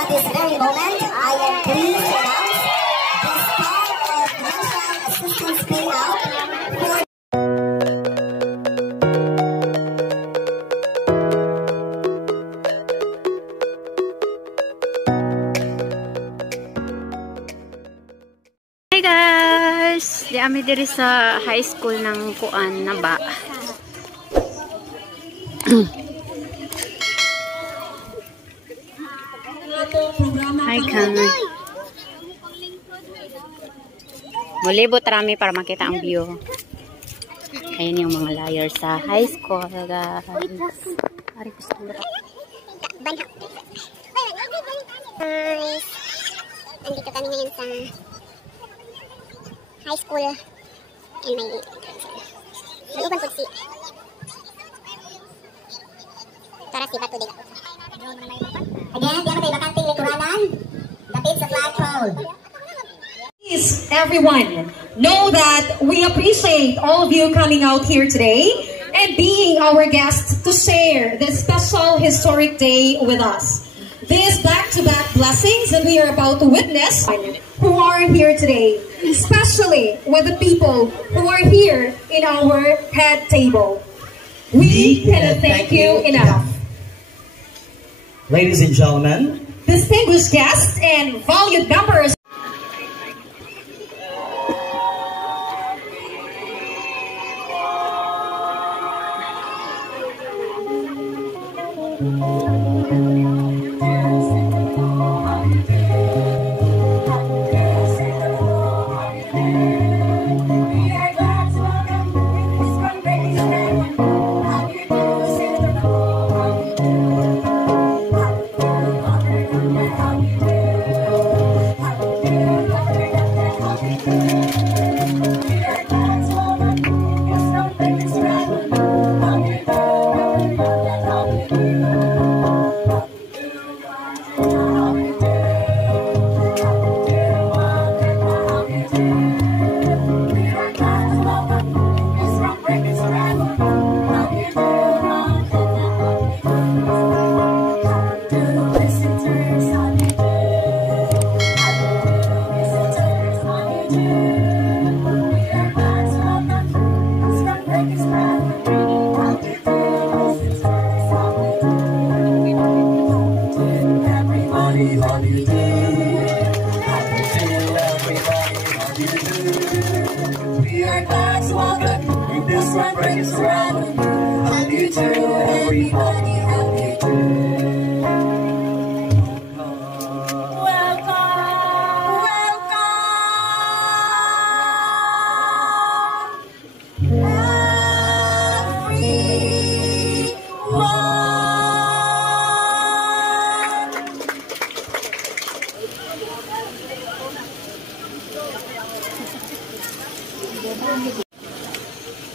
at this very moment, I am pleased to announce the start of financial assistance payout for Hi guys! Di ami diri sa high school ng Kuan na ba. Hi guys. Mulibot rami para makita ang view. Ayan yung mga layers sa high school guys. Ari gusto ko. guys. Andito kami ngayon sa high school and may uban po si para si Bato Dila. Again, di ako tayo bakanting lingkuranan. Dapit sa flag pole. Please, everyone, know that we appreciate all of you coming out here today and being our guests to share this special historic day with us. These back-to-back blessings that we are about to witness who are here today, especially with the people who are here in our head table. We cannot thank you enough. Ladies and gentlemen, distinguished guests and valued members.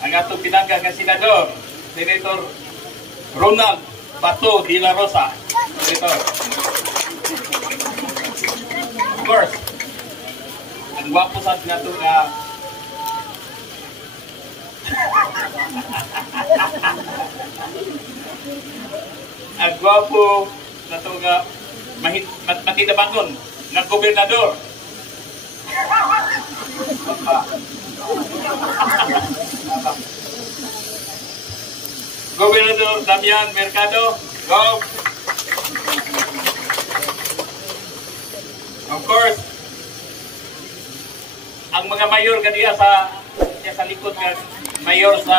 Ang atong pinanggang senador, Senator Ronald Bato de la Rosa. Senator. Of course, ang gwapo sa nato nga ang gwapo nato nga matinabangon ng gobernador. Gobernador Damian Mercado, go! Of course, ang mga mayor kaniya sa likod ng mayor sa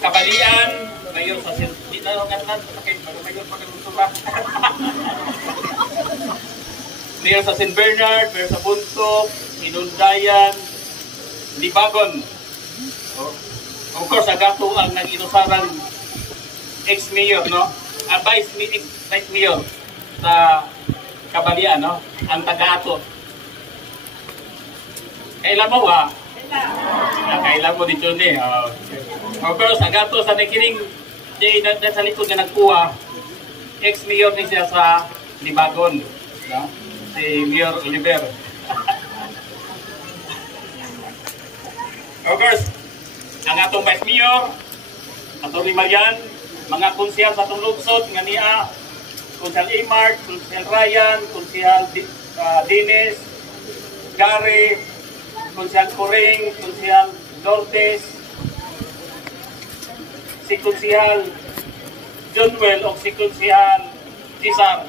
Kabalian, mayor sa mayor sa St. Bernard, mayor sa Buntok, Inundayan, Libagon. Of course, agato ang nag-inusaran ex-mayor, no? Vice-mayor sa Kabalian, no? Ang taga-ato. Kailan mo ba? Kailan mo dito ni. Of course, agato sa nakiling sa likod na nagkuha, ex-mayor din siya sa Libagon, no? Si Mayor Oliver. Of course, ang atong vice-mayor, atong Marian, mga konsyal sa atong lungsod nga niya, Konsehal Imart, Konsehal Ryan, Konsehal Dines, Gary, Konsehal Kuring, Konsehal Lourdes, si Konsehal Junwell o si Konsehal Cesar.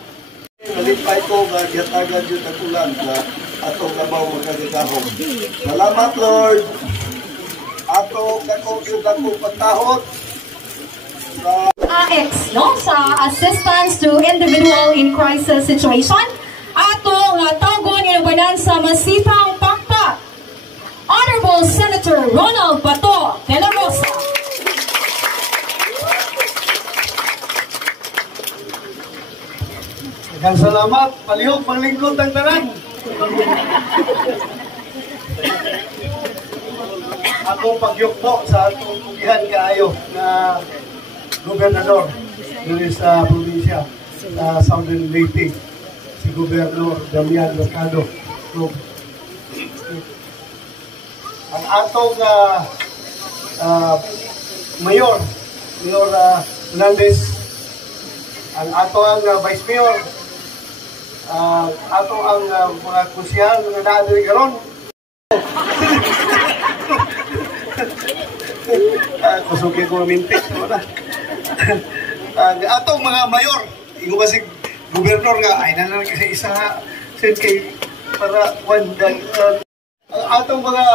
Nalipay ko nga gatagan yun ang ulan na atong labaw magkagagahon. Salamat, Lord. Ato kakong yun akong patahot. AX, no? Sa assistance to individual in crisis situation. Atong tawgon inabanan sa masipang pakpak. Honorable Senator Ronald Bato de la Rosa. Daghang salamat. Palihog, panglingkod ang tanan. Akong pagyukbo sa atong pugihan kaayo na gobernador dito sa probinsya sa Southern Leyte, si Gobernador Damian Mercado. Ang atong Mayor Hernandez, ang ato ang Vice Mayor, ato ang mga kusyal na naadiri karon. Kusuki ko mintik na. Ang atong mga mayor, ingo ba si gobernador nga ay nalang kasi isa sen kay para wandan atong mga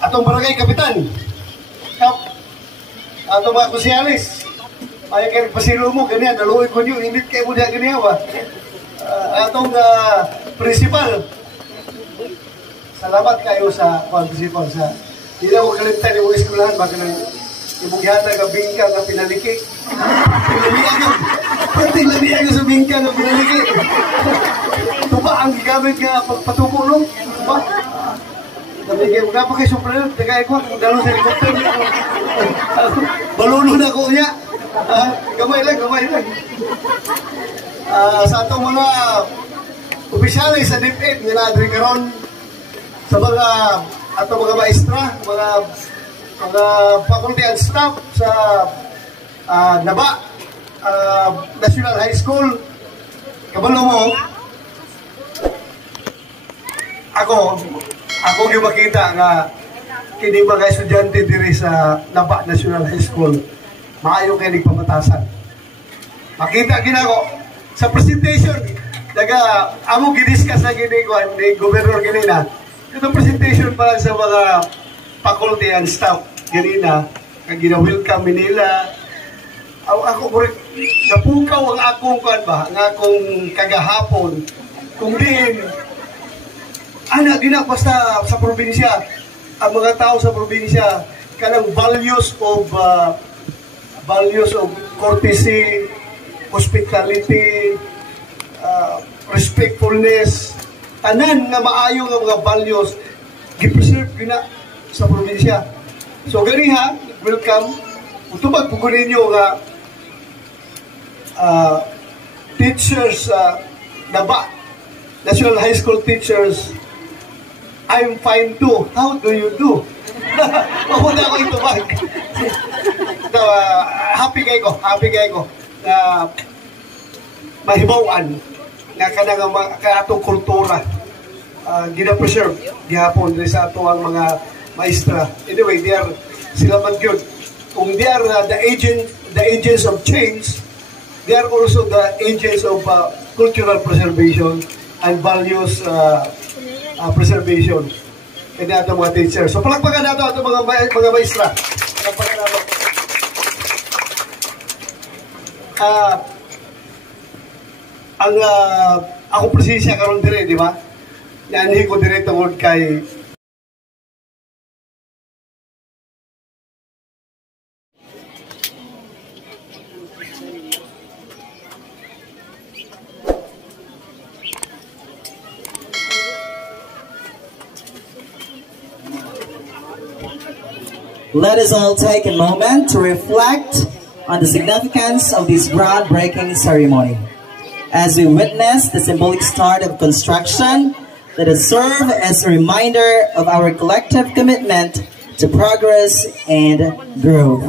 atong barangay kapitan, atong mga kusyalis ay kay pasiro mo ganyan naluoy ko niyo init kay mo diha ganyan ba. Atong principal, salamat kayo sa principal sa hindi na mo kalimtan yung eskulahan baka nang imong yata ka bingka na pinaliki. Pinaliki sa bingka na pinaliki. Tuba ang gigamit nga pagpatubo no? Tuba? Nabigay mo na pa kay Supreme, tagay ko, dalo sa helicopter. Balulo na ko niya. Gamay lang. Sa atong mga opisyalis sa DepEd nga naadri karon sa mga atong mga maestra, mga faculty and staff sa Naba National High School. Kabalo mo, ako yung makita nga kini mga estudyante diri sa Naba National High School maayo kay nagpamatasan. Makita ginako sa presentation daga amo gidiscuss na gini ko ni Gobernador ganina. Ito presentation para sa mga faculty and staff ganina kag gina-welcome nila. Ako napukaw ang akong kan ba, ang akong kagahapon kung din ana dina basta sa probinsya ang mga tao sa probinsya kanang values of courtesy, hospitality, respectfulness, tanan nga maayo nga mga values gi-preserve gina sa probinsya. So ganiha, welcome. Utubag pugunin nyo nga teachers Naba National High School teachers, I'm fine too. How do you do? Mahuna ko itubag. So, happy kayo na mahibawan nga kanang atong kultura gina-preserve gihapon sa ato ang mga maestra. Anyway, sila man yun. Kung they are the agents of change, they are also the agents of cultural preservation and values preservation. Kaya ato mga teachers. So palagpagan nato ato mga maestra. Palagpagan nato. Ako presensya karon dire, di ba? Naanhi ko dire tungod kay Let us all take a moment to reflect on the significance of this groundbreaking ceremony. As we witness the symbolic start of construction, let it serve as a reminder of our collective commitment to progress and growth.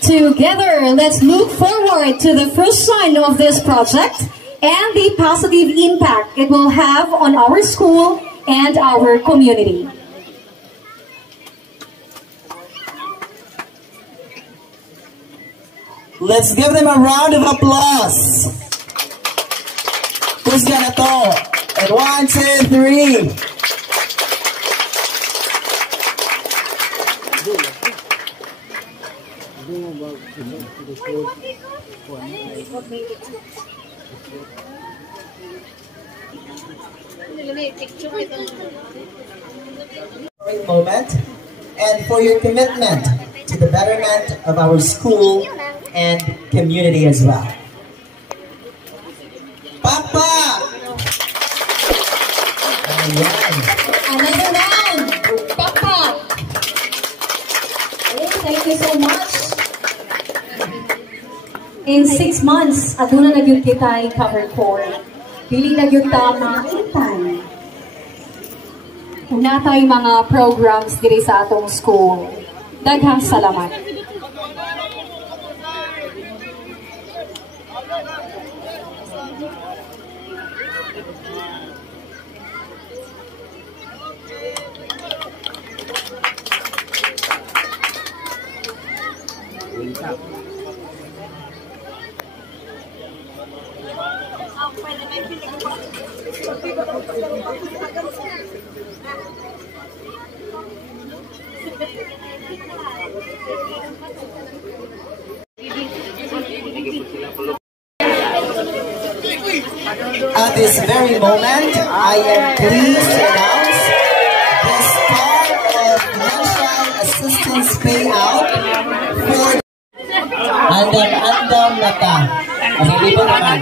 Together, let's look forward to the fruition of this project and the positive impact it will have on our school and our community. Let's give them a round of applause. Who's gonna talk? And 1, 2, 3. Great moment, and for your commitment to the betterment of our school and community as well. Papa! Ayan. Another round, Papa. Okay, thank you so much. In 6 months, aduna na gyud kita i-cover core. Dili na gyud tama itay. Natay mga programs diri sa atong school. Daghang salamat. At this very moment, I am pleased to announce the start of financial assistance payout for Andam na ta. Ang hindi po naman.